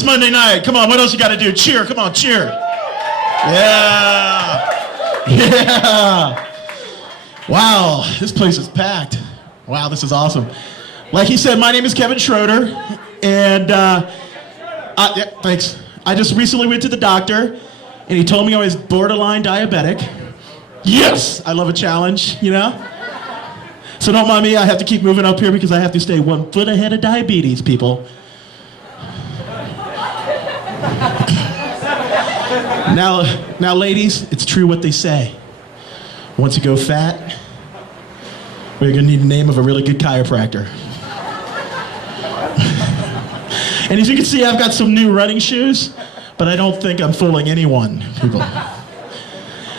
It's Monday night. Come on, what else you got to do? Cheer. Come on, cheer. Yeah. Yeah. Wow, this place is packed. Wow, this is awesome. Like he said, my name is Kevin Schroder, and yeah, thanks. I just recently went to the doctor, and he told me I was borderline diabetic. Yes, I love a challenge, you know? So don't mind me, I have to keep moving up here because I have to stay 1 foot ahead of diabetes, people. Now, ladies, it's true what they say. Once you go fat, we're gonna need the name of a really good chiropractor. And as you can see, I've got some new running shoes, but I don't think I'm fooling anyone, people.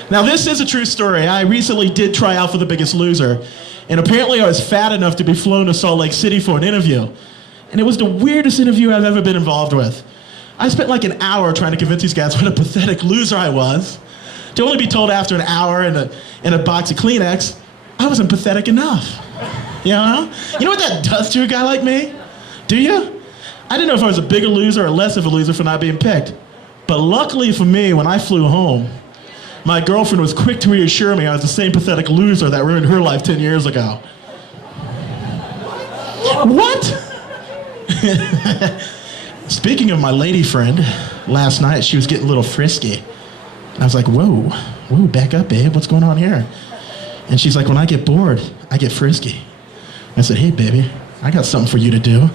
Now, this is a true story. I recently did try out for The Biggest Loser, and apparently I was fat enough to be flown to Salt Lake City for an interview. And it was the weirdest interview I've ever been involved with. I spent like an hour trying to convince these guys what a pathetic loser I was, to only be told after an hour and a box of Kleenex, I wasn't pathetic enough. You know? You know what that does to a guy like me? Do you? I didn't know if I was a bigger loser or less of a loser for not being picked. But luckily for me, when I flew home, my girlfriend was quick to reassure me I was the same pathetic loser that ruined her life 10 years ago. What? Speaking of my lady friend, last night she was getting a little frisky. I was like, whoa, back up, babe, what's going on here? And she's like, when I get bored, I get frisky. I said, hey, baby, I got something for you to do.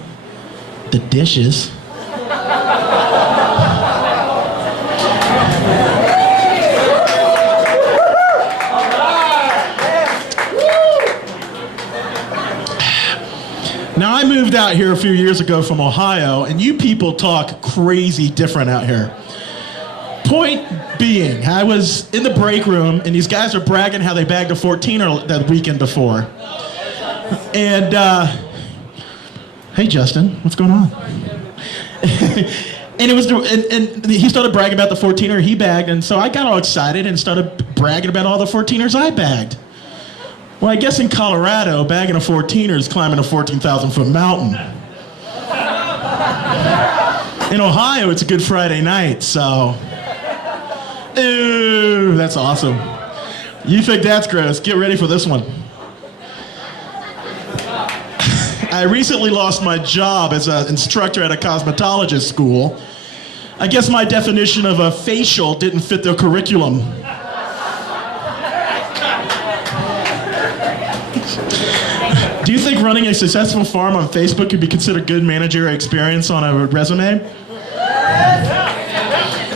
The dishes. Now, I moved out here a few years ago from Ohio, and you people talk crazy different out here. Point being, I was in the break room, and these guys are bragging how they bagged a 14er that weekend before. And, hey, Justin, what's going on? And it was, and he started bragging about the 14er he bagged, and so I got all excited and started bragging about all the 14ers I bagged. Well, I guess in Colorado, bagging a 14er is climbing a 14,000-foot mountain. In Ohio, it's a Good Friday night, so... Ooh, that's awesome. You think that's gross? Get ready for this one. I recently lost my job as an instructor at a cosmetologist school. I guess my definition of a facial didn't fit their curriculum. Do you think running a successful farm on Facebook could be considered good managerial experience on a resume?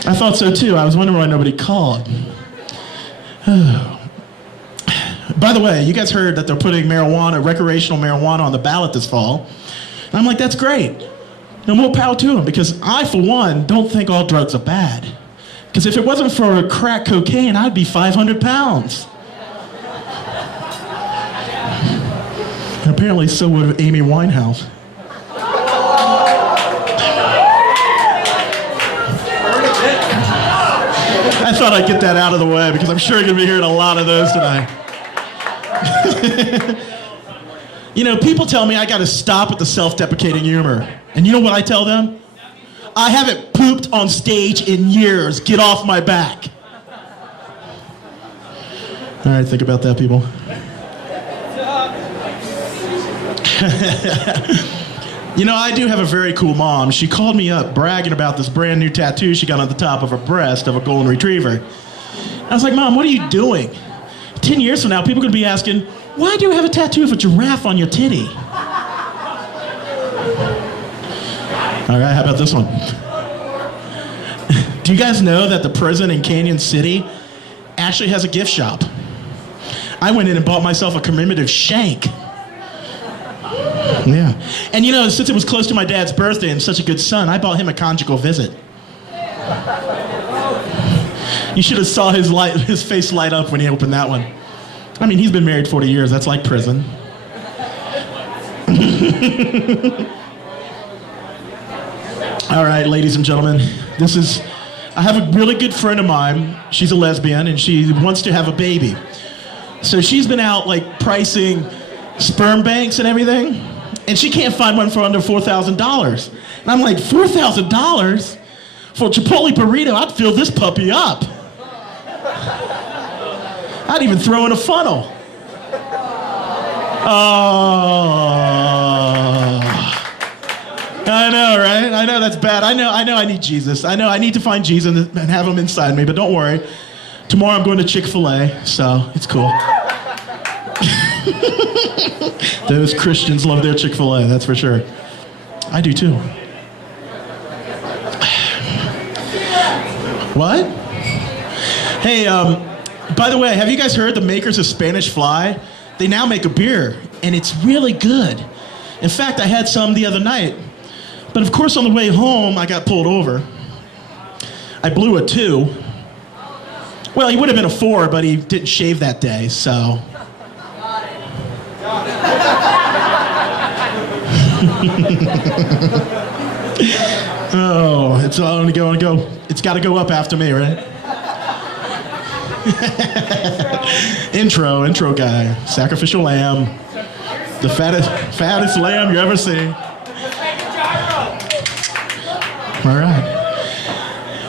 I thought so too. I was wondering why nobody called. By the way, you guys heard that they're putting marijuana, recreational marijuana on the ballot this fall. And I'm like, that's great. No more power to them, because I, for one, don't think all drugs are bad. Because if it wasn't for crack cocaine, I'd be 500 pounds. And apparently so would Amy Winehouse. I thought I'd get that out of the way because I'm sure you're going to be hearing a lot of those tonight. You know, people tell me I got to stop with the self-deprecating humor. And you know what I tell them? I haven't pooped on stage in years. Get off my back. All right, think about that, people. You know, I do have a very cool mom. She called me up bragging about this brand new tattoo she got on the top of her breast of a golden retriever. I was like, Mom, what are you doing? 10 years from now, people are going to be asking, why do you have a tattoo of a giraffe on your titty? All right, how about this one? Do you guys know that the prison in Canyon City actually has a gift shop? I went in and bought myself a commemorative shank. Yeah. And you know, since it was close to my dad's birthday and such a good son, I bought him a conjugal visit. You should have saw his face light up when he opened that one. I mean, he's been married 40 years. That's like prison. All right, ladies and gentlemen, I have a really good friend of mine. She's a lesbian, and she wants to have a baby. So she's been out, like, pricing sperm banks and everything. And she can't find one for under $4,000. And I'm like, $4,000? For a Chipotle burrito, I'd fill this puppy up. I'd even throw in a funnel. Oh. I know, right? I know that's bad. I know I need Jesus. I know I need to find Jesus and have him inside me, but don't worry. Tomorrow I'm going to Chick-fil-A, so it's cool. Those Christians love their Chick-fil-A, that's for sure. I do too. What? Hey, by the way, have you guys heard the makers of Spanish Fly? They now make a beer, and it's really good. In fact, I had some the other night. But of course, on the way home, I got pulled over. I blew a 2. Well, he would have been a 4, but he didn't shave that day, so. Oh, it's only going to go. It's got to go up after me, right? intro guy, sacrificial lamb, the fattest lamb you ever see. All right.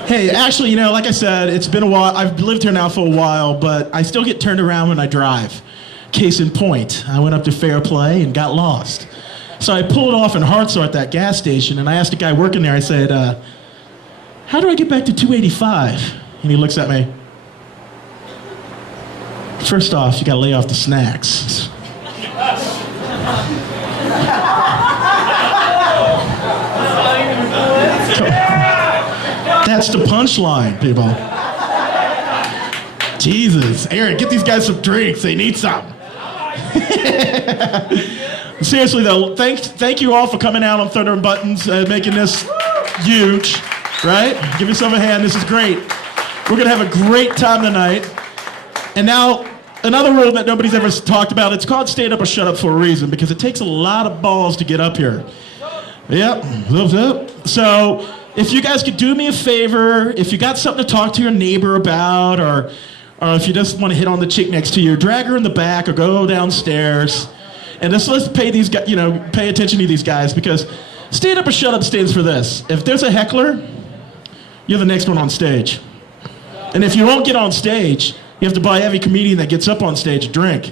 Hey, actually, you know, like I said, it's been a while. I've lived here now for a while, but I still get turned around when I drive. Case in point, I went up to Fair Play and got lost. So I pulled off in Hartselle at that gas station, and I asked the guy working there, I said, how do I get back to 285? And he looks at me. First off, you gotta lay off the snacks. That's the punchline, people. Jesus, Eric, get these guys some drinks. They need some. Seriously though, thank you all for coming out on Thunder and Buttons, making this huge, right? Give yourself a hand. This is great. We're gonna have a great time tonight. And now, another rule that nobody's ever talked about, it's called stand up or shut up for a reason, because it takes a lot of balls to get up here. Yep. So, if you guys could do me a favor, if you got something to talk to your neighbor about, or if you just want to hit on the chick next to you, drag her in the back or go downstairs. And let's pay these guys, pay attention to these guys, because stand up or shut up stands for this. If there's a heckler, you're the next one on stage. And if you won't get on stage, you have to buy every comedian that gets up on stage a drink.